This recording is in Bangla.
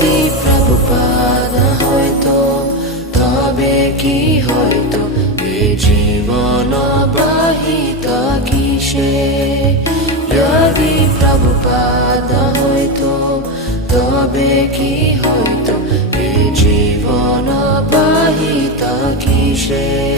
যদি প্রভুপাদ হয়তো তবে কি হয়তো এ জীবন বাহিত কিসে। যদি প্রভুপাদ হয়তো তবে কি হয়তো এ জীবন বাহিত কিসে।